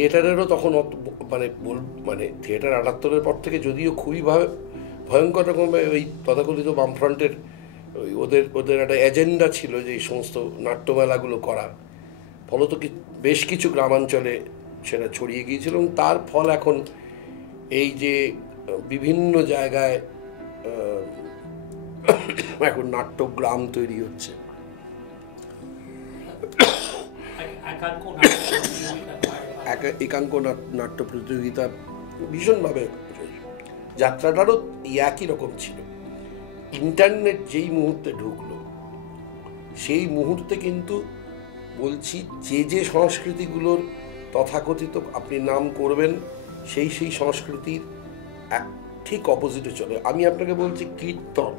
থিয়েটারেরও তখন মানে মানে থিয়েটার 78-এর পর থেকে যদিও খুবই ভয়ঙ্কর রকমভাবে ওই তথাকথিত বামফ্রন্টের ওই ওদের ওদের একটা এজেন্ডা ছিল যে এই সমস্ত নাট্যমেলাগুলো করা, ফলত বেশ কিছু গ্রামাঞ্চলে সেটা ছড়িয়ে গিয়েছিল এবং তার ফল এখন এই যে বিভিন্ন জায়গায় এখন নাট্যগ্রাম তৈরি হচ্ছে। একাঙ্ক নাট্য প্রতিযোগিতা ভীষণভাবে, যাত্রাটারও একই রকম ছিল। ইন্টারনেট যেই মুহূর্তে ঢুকলো সেই মুহূর্তে কিন্তু বলছি যে সংস্কৃতিগুলোর তথাকথিত আপনি নাম করবেন সেই সংস্কৃতির ঠিক অপোজিটে চলে। আমি আপনাকে বলছি কীর্তন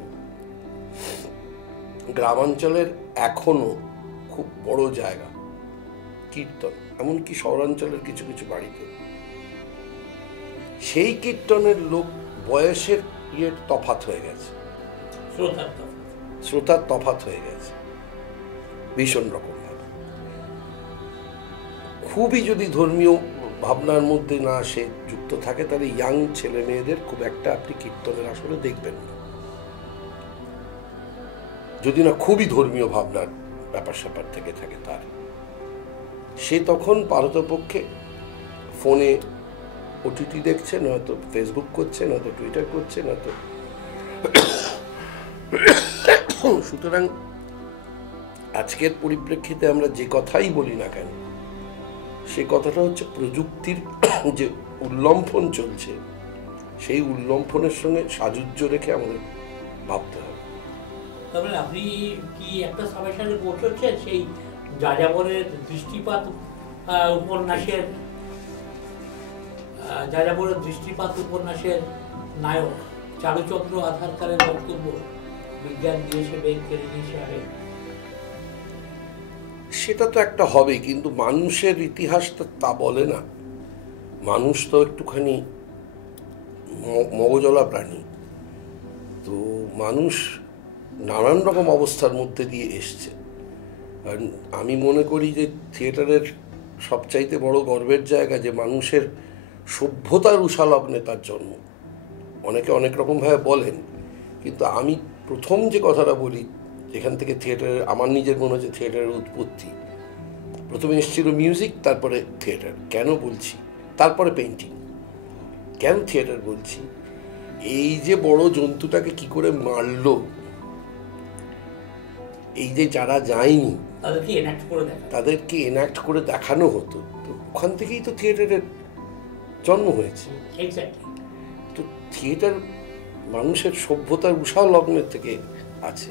গ্রামাঞ্চলের এখনো খুব বড় জায়গা, কীর্তন এমনকি শহরাঞ্চলের কিছু কিছু বাড়িতে সেই কীর্তনের লোক বয়সের তফাৎ হয়ে গেছে, শ্রোতার তফাৎ হয়ে গেছে ভীষণ রকম ভাবে। খুবই যদি ধর্মীয় ভাবনার মধ্যে না সে যুক্ত থাকে তাহলে ইয়াং ছেলে মেয়েদের খুব একটা আপনি কীর্তনের আসলে দেখবেন না, যদি না খুবই ধর্মীয় ভাবনার ব্যাপার স্যাপার থেকে থাকে তার। সে তখন পারতপক্ষে ফোনে ওটিটি দেখছে, নয়তো ফেসবুক করছে, নয়তো টুইটার করছে, নয়তো। সুতরাং আজকের পরিপ্রেক্ষিতে আমরা যে কথাই বলি না কেন, সে কথাটা হচ্ছে প্রযুক্তির যে উল্লম্ফন চলছে সেই উল্লম্ফনের সঙ্গে সাযুজ্য রেখে আমাদের ভাবতে হবে। তবে আপনি কি একটা সাবেশনে পৌঁছচ্ছেন সেই যাযাবরের দৃষ্টিপাত উপন্যাসের নায়ক চারুচন্দ্র আধারকারের বক্তব্য, বিজ্ঞান দিয়েছে বেগ কেড়ে নিয়েছে আগে, সেটা তো একটা হবে, কিন্তু মানুষের ইতিহাসটা তা বলে না। মানুষ তো একটুখানি মগজলা প্রাণী, তো মানুষ নানান রকম অবস্থার মধ্যে দিয়ে এসছে। আর আমি মনে করি যে থিয়েটারের সবচাইতে বড় গর্বের জায়গা যে মানুষের সভ্যতার উষালগ্নে তার জন্ম। অনেকে অনেক রকমভাবে বলেন, কিন্তু আমি প্রথম যে কথাটা বলি যেখান থেকে থিয়েটারের আমার নিজের মনে হচ্ছে থিয়েটারের উৎপত্তি, প্রথমে এসেছিল মিউজিক, তারপরে থিয়েটার। কেন বলছি? তারপরে পেইন্টিং। কেন থিয়েটার বলছি? এই যে বড় জন্তুটাকে কি করে মারলো, এই যে যারা যায়নি তাদেরকে এনাক্ট করে দেখানো হতো, তো ওখান থেকেই তো থিয়েটারের জন্ম হয়েছে। তো থিয়েটার মানুষের সভ্যতার উষা লগ্নের থেকে আছে,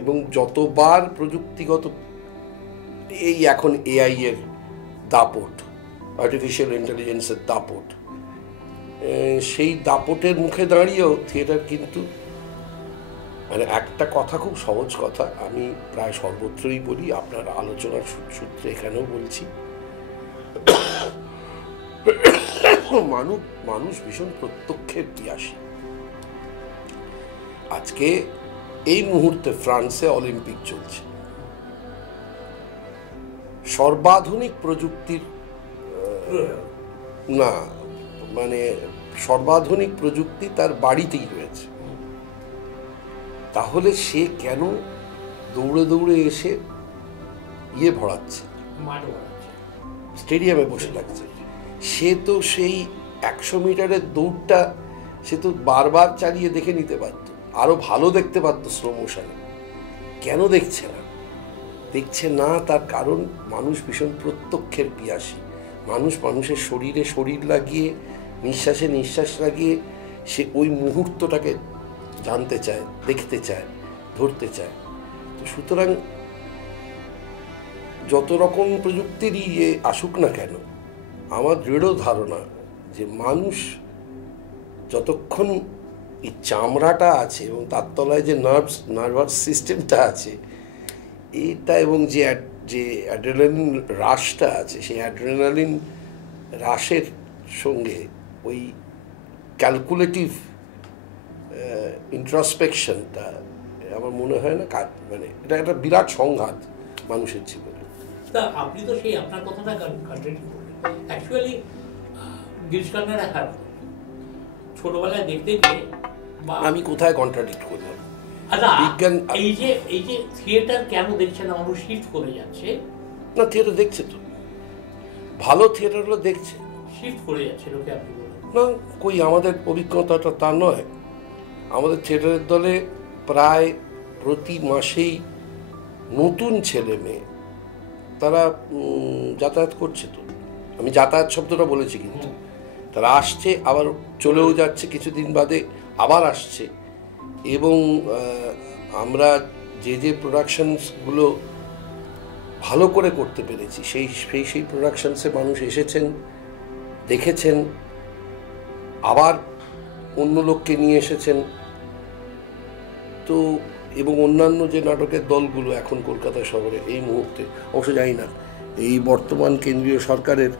এবং যতবার প্রযুক্তিগত এই এখন এআই এর দাপট, আর্টিফিশিয়াল ইন্টেলিজেন্সের দাপট, সেই দাপটের মুখে দাঁড়িয়েও থিয়েটার কিন্তু মানে একটা কথা, খুব সহজ কথা, আমি প্রায় সর্বত্রই বলি, আপনার আলোচনার সূত্রে এখানেও বলছি, মানুষ ভীষণ প্রত্যক্ষের পিয়াসী। আজকে এই মুহূর্তে ফ্রান্সে অলিম্পিক চলছে, সর্বাধুনিক প্রযুক্তির না মানে সর্বাধুনিক প্রযুক্তি তার বাড়িতেই রয়েছে, তাহলে সে কেন দৌড়ে দৌড়ে এসে ভরাচ্ছে, স্টেডিয়ামে বসে থাকছে? সে তো সেই 100 মিটারের দৌড়টা সে তো বারবার চালিয়ে দেখে নিতে পারত, আরো ভালো দেখতে পারত স্লো মোশনে। কেন দেখছে না? তার কারণ মানুষ ভীষণ প্রত্যক্ষের পিয়াসী। মানুষের শরীরে শরীর লাগিয়ে, নিঃশ্বাসে নিঃশ্বাস লাগিয়ে সে ওই মুহূর্তটাকে জানতে চায়, দেখতে চায়, ধরতে চায়। তো সুতরাং যত রকম প্রযুক্তির আসুক না কেন, আমার দৃঢ় ধারণা যে মানুষ যতক্ষণ এই চামড়াটা আছে এবং তার তলায় যে নার্ভাস সিস্টেমটা আছে এটা, এবং যে অ্যাড্রেনালিন রাশটা আছে, সেই অ্যাড্রেনালিন রাশের সঙ্গে ওই ক্যালকুলেটিভ ইন্ট্রোস্পেকশনটা আমার মনে হয় না মানে এটা একটা বিরাট সংঘাত মানুষের জীবনে। তা আপনি তো সেই আপনার কথাটা কন্টিনিউ করলেন। অ্যাকচুয়ালি গিরিশ কান্নারা হ্যাঁ ছোটবেলায় দেখতে গিয়ে আমি কোথায় কন্ট্রাডিক্ট করলাম? আচ্ছা, বিজ্ঞান এই যে থিয়েটার কেন দেখছে না, মানুষ শিফট করে যাচ্ছে? না, থিয়েটার দেখছে তো, ভালো থিয়েটারগুলো দেখছে, শিফট করে যাচ্ছে লোকে, আপনি বলেন না কই আমাদের অভিজ্ঞতাটা তা নয়। আমাদের থিয়েটারের দলে প্রায় প্রতি মাসেই নতুন ছেলে মেয়ে তারা যাতায়াত করছে। তো আমি যাতায়াত শব্দটা বলেছি, কিন্তু তারা আসছে, আবার চলেও যাচ্ছে, কিছুদিন বাদে আবার আসছে। এবং আমরা যে প্রোডাকশনসগুলো ভালো করে করতে পেরেছি সেই প্রোডাকশনসে মানুষ এসেছেন, দেখেছেন, আবার অন্য লোককে নিয়ে এসেছেন। তো এবং অন্যান্য যে নাটকের দলগুলো এখন কলকাতা শহরে এই মুহূর্তে, অবশ্য জানি না এই বর্তমান কেন্দ্রীয় সরকারের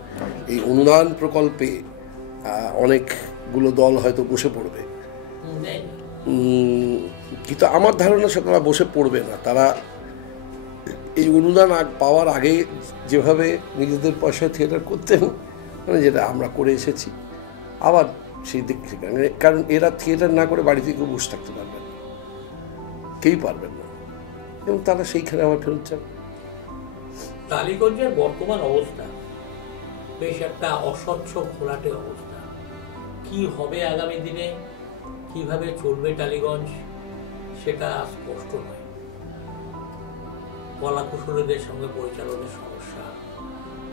এই অনুদান প্রকল্পে অনেকগুলো দল হয়তো বসে পড়বে, কিন্তু আমার ধারণা সে তারা বসে পড়বে না। তারা এই অনুদান পাওয়ার আগে যেভাবে নিজেদের পয়সায় থিয়েটার করতেন, মানে যেটা আমরা করে এসেছি, আবার সেই দিক থেকে, কারণ এরা থিয়েটার না করে বাড়িতে কেউ বসে থাকতে পারবেন না, কেউই পারবেন না, এবং তারা সেইখানে আবার ফেরত যাবে। টালিগঞ্জের বর্তমান অবস্থা বেশ একটা অস্বচ্ছ ঘোলাটে অবস্থা। কি হবে আগামী দিনে, কিভাবে চলবে টালিগঞ্জ, সেটা স্পষ্ট নয়। কলাকুশলীদের সঙ্গে পরিচালকের সমস্যা,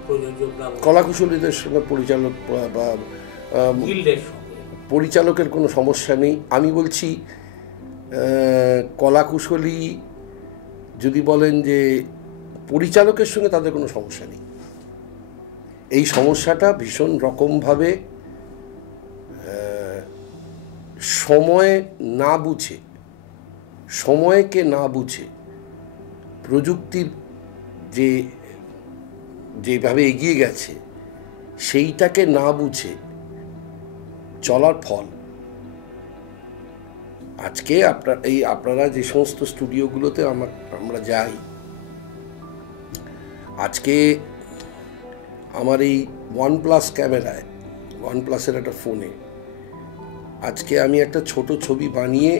প্রযোজকরা, কলাকুশলীদের সঙ্গে পরিচালক বা গিল্ডের সঙ্গে পরিচালকের কোনো সমস্যা নেই। আমি বলছি কলাকুশলী যদি বলেন যে পরিচালকের সঙ্গে তাদের কোনো সমস্যা নেই, এই সমস্যাটা ভীষণ রকমভাবে সময়কে না বুঝে প্রযুক্তির যেভাবে এগিয়ে গেছে সেইটাকে না বুঝে চলার ফল। আজকে আপনারা যে সমস্ত স্টুডিওগুলোতে আমরা যাই, আজকে আমার এই OnePlus ক্যামেরায়, OnePlus-এর একটা ফোনে আজকে আমি একটা ছোট ছবি বানিয়ে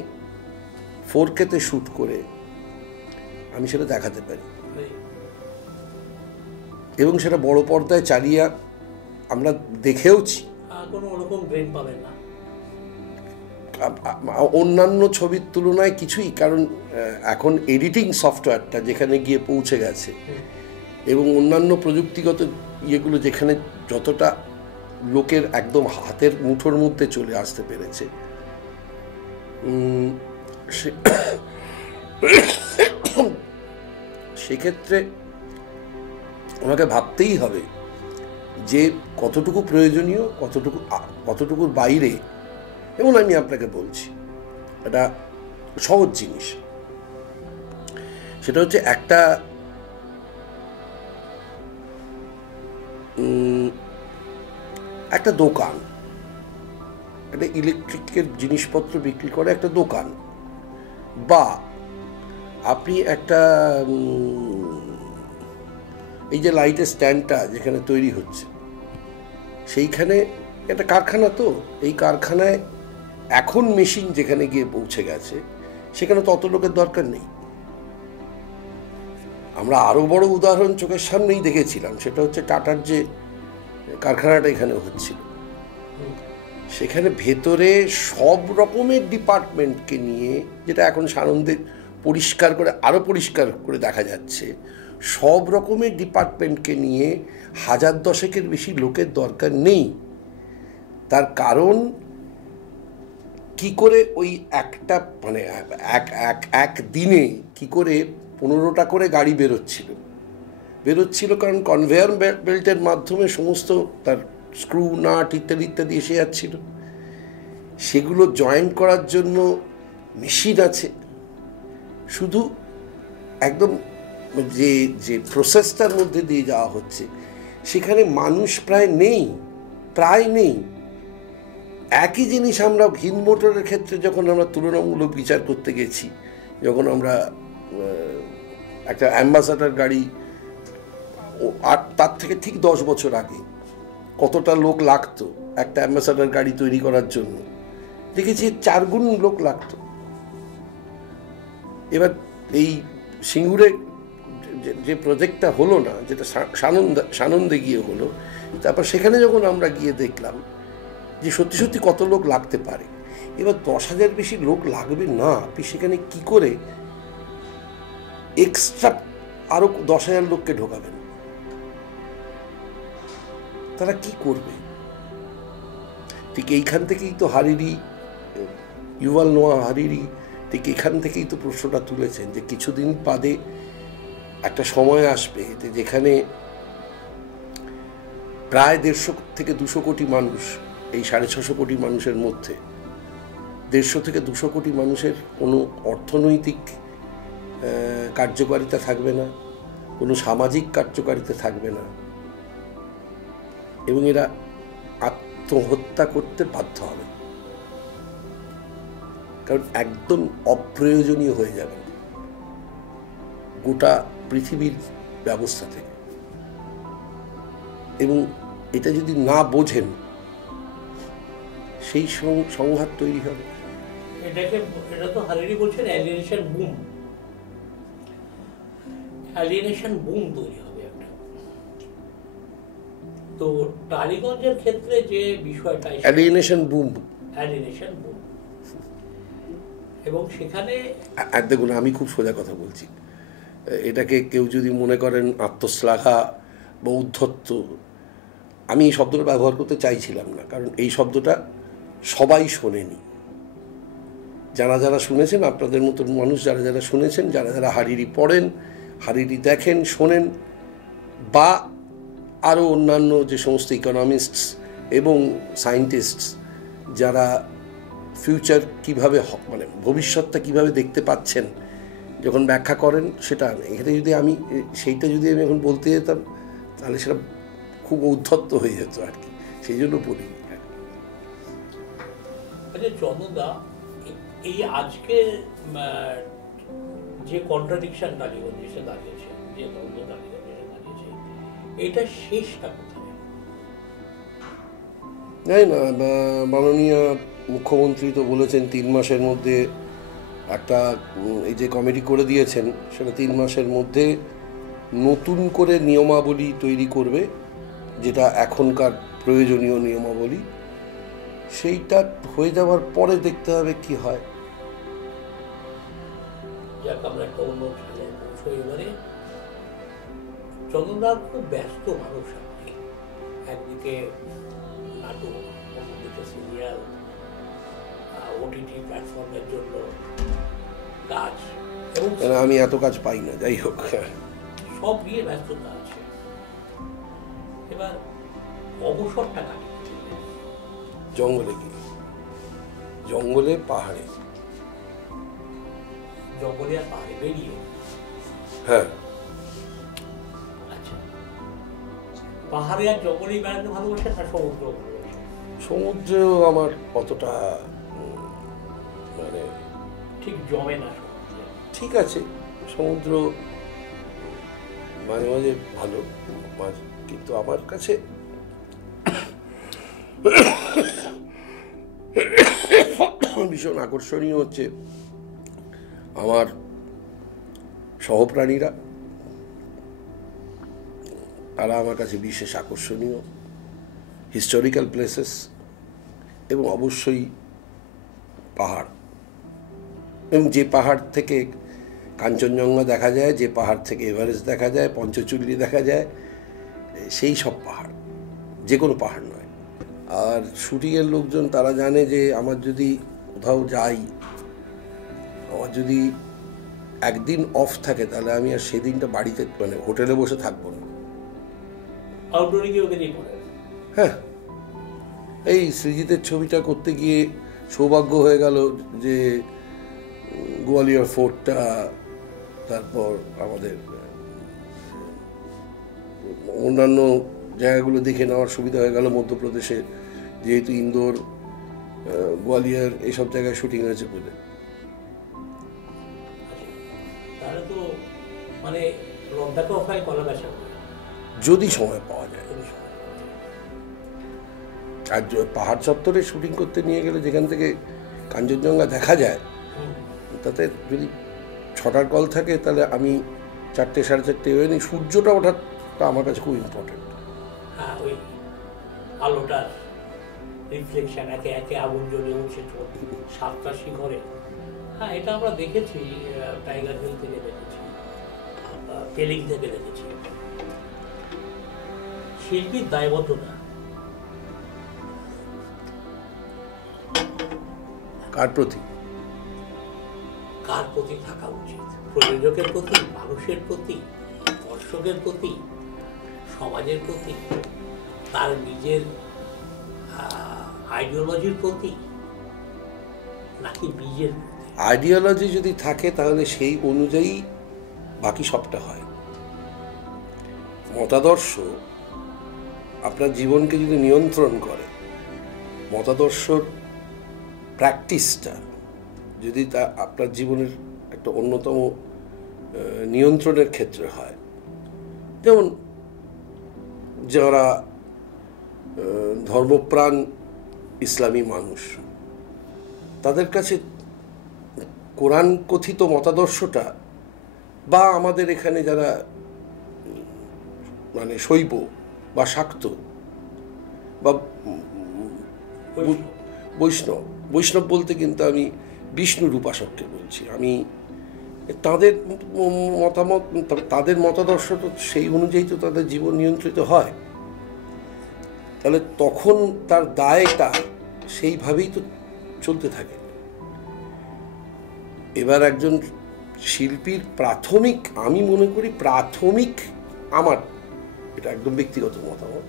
4K-তে শ্যুট করে আমি সেটা দেখাতে পারি, এবং সেটা বড় পর্দায় চালিয়ে আমরা দেখেওছি। কোনো রকম ব্রেন পাবেন না অন্যান্য ছবির তুলনায় কিছুই, কারণ এখন এডিটিং সফটওয়্যারটা যেখানে গিয়ে পৌঁছে গেছে, এবং অন্যান্য প্রযুক্তিগত ইয়েগুলো যেখানে যতটা লোকের একদম হাতের মুঠোর মধ্যে চলে আসতে পেরেছে, সেক্ষেত্রে আমাকে ভাবতেই হবে যে কতটুকু প্রয়োজনীয়, কতটুকুর বাইরে। এবং আমি আপনাকে বলছি এটা সহজ জিনিস, সেটা হচ্ছে একটা দোকান, একটা ইলেকট্রিকের জিনিসপত্র বিক্রি করে একটা দোকান, বা আপনি একটা এই যে লাইটের স্ট্যান্ডটা যেখানে তৈরি হচ্ছে সেইখানে একটা কারখানা, তো এই কারখানায় এখন মেশিন যেখানে গিয়ে পৌঁছে গেছে সেখানে তো অত লোকের দরকার নেই। আমরা আরো বড় উদাহরণ চোখের সামনেই দেখেছিলাম, সেটা হচ্ছে টাটার যে কারখানাটা এখানে হচ্ছিল, সেখানে ভেতরে সব রকমের ডিপার্টমেন্টকে নিয়ে, যেটা এখন সানন্দে পরিষ্কার করে আরো পরিষ্কার করে দেখা যাচ্ছে, সব রকমের ডিপার্টমেন্টকে নিয়ে 1000-10 বেশি লোকের দরকার নেই। তার কারণ কি করে ওই একটা মানে এক দিনে কি করে 15টা করে গাড়ি বেরোচ্ছিল, কারণ কনভেয়ার বেল্টের মাধ্যমে সমস্ত তার স্ক্রু, নাট ইত্যাদি ইত্যাদি এসে যাচ্ছিল। সেগুলো জয়েন্ট করার জন্য মেশিন আছে। শুধু একদম যে প্রসেসটার মধ্যে দিয়ে যাওয়া হচ্ছে সেখানে মানুষ প্রায় নেই। একই জিনিস আমরা হিন্দ মোটরের ক্ষেত্রে যখন আমরা তুলনামূলক বিচার করতে গেছি, যখন আমরা একটা অ্যাম্বাসাডার গাড়ি আর তার থেকে ঠিক 10 বছর আগে কতটা লোক লাগতো একটা অ্যাম্বাসাডার গাড়ি তৈরি করার জন্য, দেখেছি 4 গুণ লোক লাগতো। এবার এই সিঙ্গুরে যে প্রজেক্টটা হলো না, যেটা সানন্দে গিয়ে হলো, তারপর সেখানে যখন আমরা গিয়ে দেখলাম যে সত্যি সত্যি কত লোক লাগতে পারে। এবার 10,000 বেশি লোক লাগবে না, আপনি সেখানে কি করে এক্সট্রা আরো 10,000 লোককে ঢোকাবেন? তারা কি করবে? ঠিক এইখান থেকেই তো ইউভাল নোয়া হারিরি ঠিক এখান থেকেই তো প্রশ্নটা তুলেছেন যে কিছুদিন বাদে একটা সময় আসবে যেখানে প্রায় 150 থেকে 200 কোটি মানুষ, এই 650 কোটি মানুষের মধ্যে 150 থেকে 200 কোটি মানুষের কোনো অর্থনৈতিক কার্যকারিতা থাকবে না, কোনো সামাজিক কার্যকারিতা থাকবে না, এবং এরা আত্মহত্যা করতে বাধ্য হবে, কারণ একদম অপ্রয়োজনীয় হয়ে যাবে গোটা পৃথিবীর ব্যবস্থা থেকে। এবং এটা যদি না বোঝেন, সেই সংঘাত তৈরি হবে। এটা তো হারিরি বলছেন অ্যালিয়েনেশন বুম তৈরি হবে একটা। তো টালিগঞ্জের ক্ষেত্রে যে বিষয়টা অ্যালিয়েনেশন বুম, এবং সেখানে দেখুন, আমি খুব সোজা কথা বলছি, এটাকে কেউ যদি মনে করেন আত্মশ্লাঘা বা উদ্ধত্ত, আমি এই শব্দটা ব্যবহার করতে চাইছিলাম না, কারণ এই শব্দটা সবাই শোনেনি। যারা যারা শুনেছেন, আপনাদের মতন মানুষ যারা যারা শুনেছেন, যারা যারা হারিরি পড়েন, হারিরি দেখেন, শোনেন, বা আরও অন্যান্য যে সমস্ত ইকোনমিস্টস এবং সায়েন্টিস্টস যারা ফিউচার কিভাবে মানে ভবিষ্যৎটা কিভাবে দেখতে পাচ্ছেন যখন ব্যাখ্যা করেন, সেটা এখানে যদি আমি এখন বলতে যেতাম, তাহলে সেটা খুব উদ্ধত্ত হয়ে যেত আর কি, সেই জন্য বলি। আচ্ছা চন্দনদা, এই আজকে যে কন্ট্রাডিকশন টালিগঞ্জে এসে দাঁড়িয়েছে, যে দ্বন্দ্ব টালিগঞ্জে এসে দাঁড়িয়েছে, এটা শেষটা কোথায়? জানি না, মাননীয় মুখ্যমন্ত্রী তো বলেছেন 3 মাসের মধ্যে একটা এই যে কমিটি করে দিয়েছেন, সেটা 3 মাসের মধ্যে নতুন করে নিয়মাবলী তৈরি করবে, যেটা এখনকার প্রয়োজনীয় নিয়মাবলী। সেইটা হয়ে যাওয়ার পরে দেখতে হবে কি হয়। যাক, আমরা একটা অন্য এবারে চন্দনদা খুব ব্যস্ত মানুষ আপনি, একদিকে নাটক, অন্যদিকে সিরিয়াল, ওটিটি প্ল্যাটফর্মের জন্য কাজ, এবং আমি এত কাজ পাই না, যাই হোক, সব নিয়ে ব্যস্ততা আছে। এবার অবসরটা কাটিয়ে জঙ্গলে গিয়ে, জঙ্গলে পাহাড়ে, জঙ্গলে আর পাহাড়ে বেরিয়ে। হ্যাঁ, আচ্ছা, পাহাড়ে আর জঙ্গলেই বেড়াতে ভালোবাসেন না সমুদ্র? সমুদ্রেও আমার অতটা মানে ঠিক জমে না। ঠিক আছে, সমুদ্র মাঝে মাঝে ভালো, কিন্তু আমার কাছে ভীষণ আকর্ষণীয় হচ্ছে আমার সহপ্রাণীরা, তারা আমার কাছে বিশেষ আকর্ষণীয়। হিস্টোরিক্যাল প্লেসেস এবং অবশ্যই পাহাড়, এবং যে পাহাড় থেকে কাঞ্চনজঙ্ঘা দেখা যায়, যে পাহাড় থেকে এভারেস্ট দেখা যায়, পঞ্চচূড়ি দেখা যায়, সেই সব পাহাড়, যে কোনো পাহাড় নয়। আর শুটিংয়ের লোকজন তারা জানে যে আমার যদি কোথাও যাই, আমার যদি একদিন অফ থাকে, তাহলে আমি আর সেদিনটা বাড়িতে মানে হোটেলে বসে থাকবো না। হ্যাঁ, এই সৃজিতের ছবিটা করতে গিয়ে সৌভাগ্য হয়ে গেল যে গোয়ালিয়র ফোর্টটা, তারপর আমাদের অন্যান্য জায়গাগুলো দেখে নেওয়ার সুবিধা হয়ে গেল। মধ্যপ্রদেশে যেহেতু ইন্দোর, গোয়ালিয়র এইসব জায়গায় শুটিং হয়েছে বলে। তাহলে তো মানে লদ্দাখও হয় কলা গাছা। যদি সময় পাওয়া যায়। আর পাহাড় চত্বরে শুটিং করতে নিয়ে গেলে যেখান থেকে কাঞ্চনজঙ্ঘা দেখা যায়, তাতে যদি 6টার কল থাকে তাহলে আমি 4টে 4:30 হয়ে নিই। সূর্যটা ওঠাটা আমার কাছে খুব ইম্পর্টেন্ট। হ্যাঁ, ওই আলোটার রিফ্লেকশন একে একে আগুন জ্বলে উঠছে 7টা শিখরে। হ্যাঁ, এটা আমরা দেখেছি, টাইগার হিল থেকে দেখেছি, পেলিং থেকে দেখেছি। শিল্পীর দায়বদ্ধতা কার প্রতি থাকা উচিত? প্রযোজকের প্রতি, মানুষের প্রতি, দর্শকের প্রতি, সমাজের প্রতি, তার নিজের আইডিওলজির প্রতি, নাকি নিজের? আইডিওলজি যদি থাকে তাহলে সেই অনুযায়ী বাকি সবটা হয়। মতাদর্শ আপনার জীবনকে যদি নিয়ন্ত্রণ করে, মতাদর্শর প্র্যাকটিসটা যদি তা আপনার জীবনের একটা অন্যতম নিয়ন্ত্রণের ক্ষেত্রে হয়, যেমন যারা ধর্মপ্রাণ ইসলামী মানুষ, তাদের কাছে কোরআন কথিত মতাদর্শটা, বা আমাদের এখানে যারা মানে শৈব বা শাক্ত বা বৈষ্ণব বলতে কিন্তু আমি বিষ্ণুর উপাসককে বলছি, আমি তাদের মতামত, তাদের মতাদর্শ তো সেই অনুযায়ী তো তাদের জীবন নিয়ন্ত্রিত হয়। তাহলে তখন তার দায়টা সেইভাবেই তো চলতে থাকে। এবার একজন শিল্পীর প্রাথমিক, আমি মনে করি প্রাথমিক, আমার এটা একদম ব্যক্তিগত মতামত,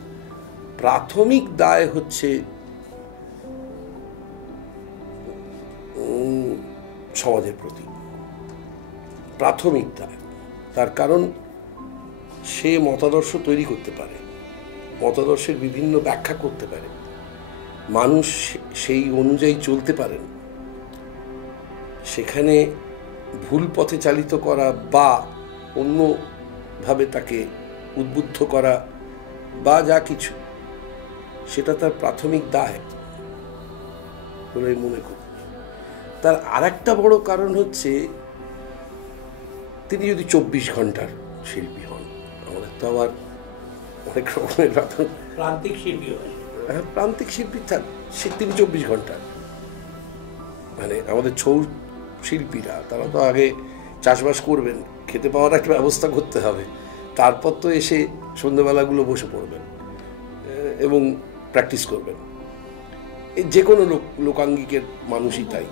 প্রাথমিক দায় হচ্ছে সমাজের প্রতি, প্রাথমিক দায়। তার কারণ সে মতাদর্শ তৈরি করতে পারে, মতাদর্শের বিভিন্ন ব্যাখ্যা করতে পারে, মানুষ সেই অনুযায়ী চলতে পারেন। সেখানে ভুল পথে চালিত করা বা অন্যভাবে তাকে উদ্বুদ্ধ করা বা যা কিছু, সেটা তার প্রাথমিক দায় বলে মনে করি। তার আরেকটা বড় কারণ হচ্ছে তিনি যদি 24 ঘন্টার শিল্পী হন, আমাদের তো আবার অনেক রকমের প্রান্তিক শিল্পী, হ্যাঁ প্রান্তিক শিল্পী সে তিনি 24 ঘন্টা, মানে আমাদের ছৌ শিল্পীরা তারা তো আগে চাষবাস করবেন, খেতে পাওয়ার একটা ব্যবস্থা করতে হবে, তারপর তো এসে সন্ধ্যেবেলাগুলো বসে পড়বেন এবং প্র্যাকটিস করবেন। যে কোনো লোকাঙ্গিকের মানুষই তাই,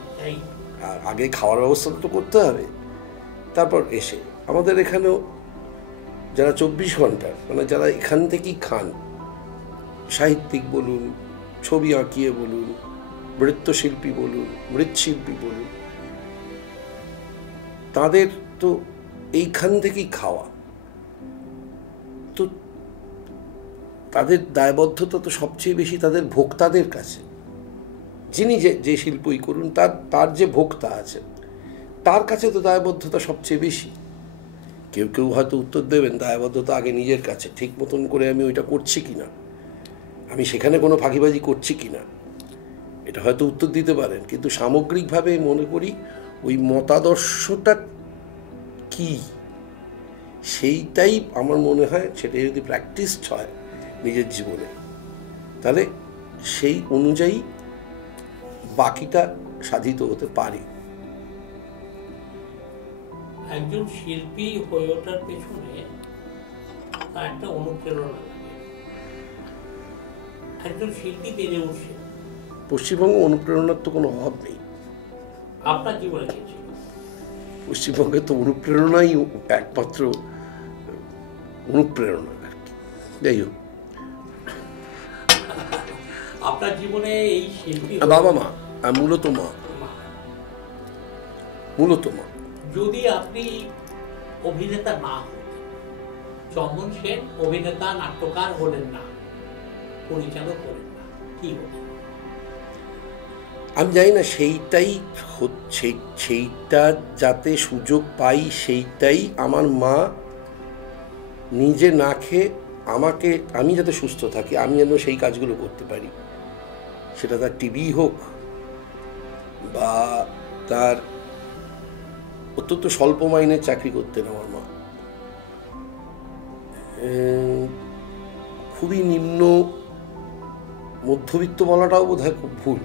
আগে খাওয়ার ব্যবস্থা তো করতে হবে, তারপর এসে আমাদের এখানেও যারা 24 ঘন্টা, মানে যারা এখান থেকেই খান, সাহিত্যিক বলুন, ছবি আঁকিয়ে বলুন, নৃত্যশিল্পী বলুন, মৃৎশিল্পী বলুন, তাদের তো এইখান থেকেই খাওয়া, তো তাদের দায়বদ্ধতা তো সবচেয়ে বেশি তাদের ভোক্তাদের কাছে। যিনি যে শিল্পই করুন, তার যে ভোক্তা আছে তার কাছে তো দায়বদ্ধতা সবচেয়ে বেশি। কেউ কেউ হয়তো উত্তর দেবেন দায়বদ্ধতা আগে নিজের কাছে, ঠিক মতন করে আমি ওইটা করছি কিনা, আমি সেখানে কোনো ফাঁকিবাজি করছি কিনা, এটা হয়তো উত্তর দিতে পারেন। কিন্তু সামগ্রিকভাবে মনে করি ওই মতাদর্শটা কি, সেইটাই আমার মনে হয়, সেটা যদি প্র্যাকটিসড হয় নিজের জীবনে, তাহলে সেই অনুযায়ী বাকিটা সাধিত হতে পারে। একজন শিল্পী হয়ে ওঠার পেছনে তার একটা অনুপ্রেরণা লাগে। একজন শিল্পী বেড়ে উঠছে, পশ্চিমবঙ্গে অনুপ্রেরণার তো কোনো অভাব নেই। আপনার জীবনে কি ছিল? পশ্চিমবঙ্গে তো অনুপ্রেরণাই একমাত্র অনুপ্রেরণা আর কি। যাই হোক, আপনার জীবনে এই শিল্পী বাবা মা, মূলত মা। যদি আপনি অভিনেতা না হতেন, চন্দন সেন অভিনেতা নাট্যকার হলেন না, পরিচালক হলেন না, কি হতেন? আমি জানি না, সেইটাই হচ্ছে, সেইটা যাতে সুযোগ পাই, সেইটাই আমার মা নিজে না খেয়ে আমি যাতে সুস্থ থাকি, আমি যেন সেই কাজগুলো করতে পারি, সেটা তার টিভি হোক বা তার অত্যন্ত স্বল্প মাইনের চাকরি করতেন আমার মা। খুবই নিম্ন মধ্যবিত্ত বলাটাও বোধ হয় খুব ভুল।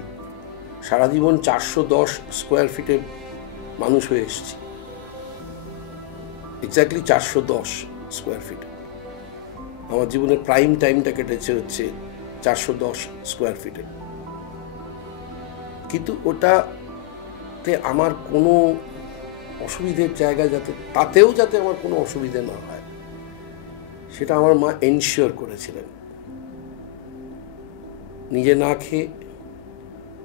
সারা জীবন 410 স্কোয়ার ফিটে মানুষ হয়ে এসেছি, এক্স্যাক্টলি 410 স্কোয়ার ফিট। আমার জীবনের প্রাইম টাইমটা কেটেছে হচ্ছে 410 স্কোয়ার ফিটে। কিন্তু ওটাতে আমার কোনো অসুবিধের জায়গা তাতেও যাতে আমার কোনো অসুবিধে না হয়, সেটা আমার মা এনশিওর করেছিলেন। নিজে না খেয়ে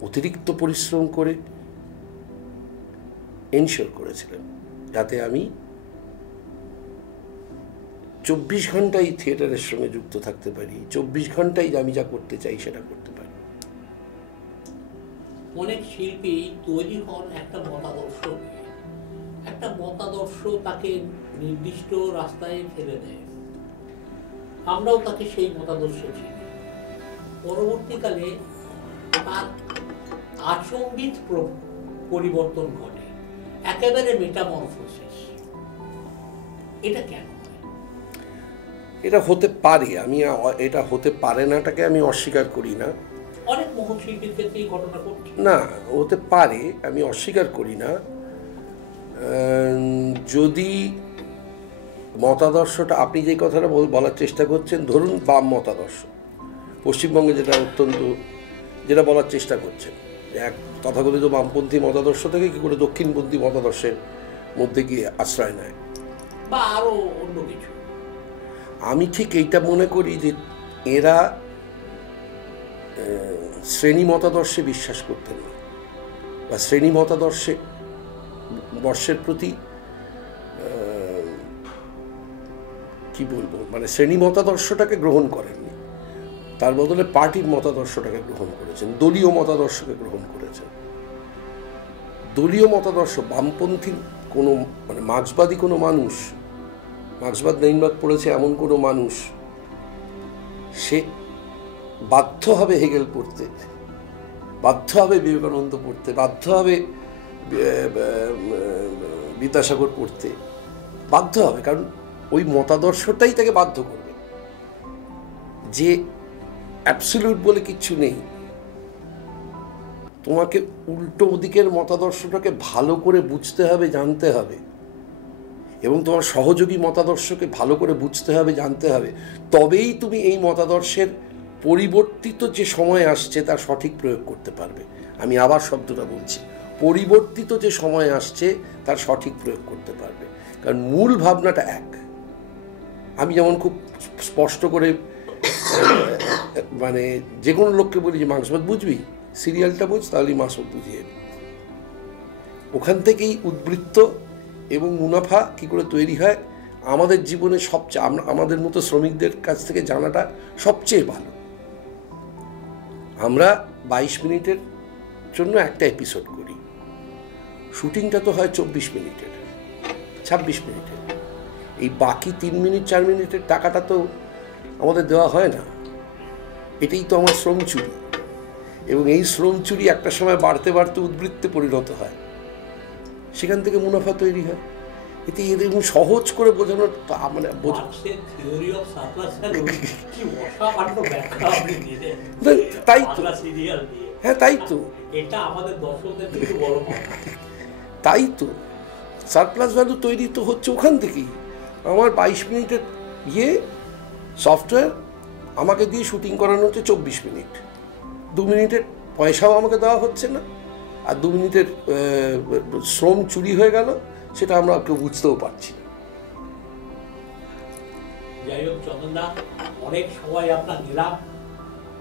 অতিরিক্ত পরিশ্রম করে এনশিওর করেছিলেন যাতে আমি 24 ঘন্টাই থিয়েটারের সঙ্গে যুক্ত থাকতে পারি, 24 ঘন্টাই আমি যা করতে চাই সেটা করতে পারি। অনেক শিল্পী তৈরি হন একটা মতাদর্শ তাকে নির্দিষ্ট রাস্তায় ফেলে দেয়। আমরাও তাকে সেই মতাদর্শে চিনি। পরবর্তীকালে তার আচম্বিত পরিবর্তন ঘটে, একেবারে মেটামরফোসিস। এটা কেন? এটা হতে পারে, এটা হতে পারে নাটাকে আমি অস্বীকার করি না। অনেক মহৎ শিল্পীর ক্ষেত্রে এই ঘটনা ঘটছে। না, হতে পারে, আমি অস্বীকার করি না। যদি মতাদর্শটা, আপনি যে কথাটা বলার চেষ্টা করছেন, ধরুন বাম মতাদর্শ পশ্চিমবঙ্গে যেটা বলার চেষ্টা করছেন, এক তথাকথিত বামপন্থী মতাদর্শ থেকে কি করে দক্ষিণপন্থী মতাদর্শের মধ্যে গিয়ে আশ্রয় নেয় বা আরো অন্য কিছু, আমি ঠিক এইটা মনে করি যে এরা শ্রেণী মতাদর্শে বিশ্বাস করতেন না, বা শ্রেণী বর্ষের প্রতি কি বলবো, মানে শ্রেণী মতাদর্শটাকে গ্রহণ করেননি। তার বদলে পার্টির মতাদর্শটাকে গ্রহণ করেছেন, দলীয় মতাদর্শকে গ্রহণ করেছেন। দলীয় মতাদর্শ বামপন্থী কোনো, মানে মার্ক্সবাদী কোনো মানুষ, মার্ক্সবাদ লেনিনবাদ পড়েছে এমন কোনো মানুষ, সে বাধ্য হবে হেগেল পড়তে, বাধ্য হবে বিবেকানন্দ পড়তে, বাধ্য হবে বিদ্যাসাগর পড়তে, বাধ্য হবে, কারণ ওই মতাদর্শটাই তাকে বাধ্য করবে যে অ্যাবসলিউট বলে কিচ্ছু নেই। তোমাকে উল্টো দিকের মতাদর্শটাকে ভালো করে বুঝতে হবে, জানতে হবে, এবং তোমার সহযোগী মতাদর্শকে ভালো করে বুঝতে হবে, জানতে হবে, তবেই তুমি এই মতাদর্শের পরিবর্তিত যে সময় আসছে তার সঠিক প্রয়োগ করতে পারবে। আমি আবার শব্দটা বলছি, পরিবর্তিত যে সময় আসছে তার সঠিক প্রয়োগ করতে পারবে, কারণ মূল ভাবনাটা এক। আমি যেমন খুব স্পষ্ট করে মানে যে কোনো লোককে বলি যে মার্ক্সবাদ বুঝবি, সিরিয়ালটা বুঝ, তাহলেই মার্ক্সবাদ বুঝিয়ে নি। ওখান থেকেই উদ্বৃত্ত এবং মুনাফা কি করে তৈরি হয় আমাদের জীবনে সবচেয়ে, আমাদের মতো শ্রমিকদের কাছ থেকে জানাটা সবচেয়ে ভালো। আমরা 22 মিনিটের জন্য একটা এপিসোড করি, শুটিংটা তো হয় 24 মিনিটের, 26 মিনিটের। এই বাকি 3 মিনিট 4 মিনিটের টাকাটা তো আমাদের দেওয়া হয় না। এটাই তো আমার শ্রম চুরি, এবং এই শ্রম চুরি একটা সময় বাড়তে বাড়তে উদ্বৃত্তে পরিণত হয়, সেখান থেকে মুনাফা তৈরি হয়। এতে এদের সহজ করে বোঝানোর মানে তাই তো, হ্যাঁ তাই তো, তাই তো সারপ্লাস ভ্যালু তৈরি তো হচ্ছে ওখান থেকেই। আমার 22 মিনিটের সফটওয়্যার আমাকে দিয়ে শুটিং করানো হচ্ছে 24 মিনিট, 2 মিনিটের পয়সাও আমাকে দেওয়া হচ্ছে না, আর 2 মিনিটের শ্রম চুরি হয়ে গেল, সেটা আমরা কেউ বুঝতেও পারছি না। যাই হোক চন্দনদা, অনেক সময় আপনার নিলাম,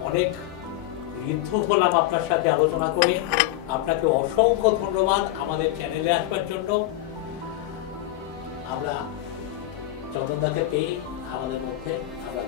অনেক ঋদ্ধ হলাম আপনার সাথে আলোচনা করে। আপনাকে অসংখ্য ধন্যবাদ আমাদের চ্যানেলে আসবার জন্য। আমরা চন্দনদাকে পেয়ে আমাদের মধ্যে আমরা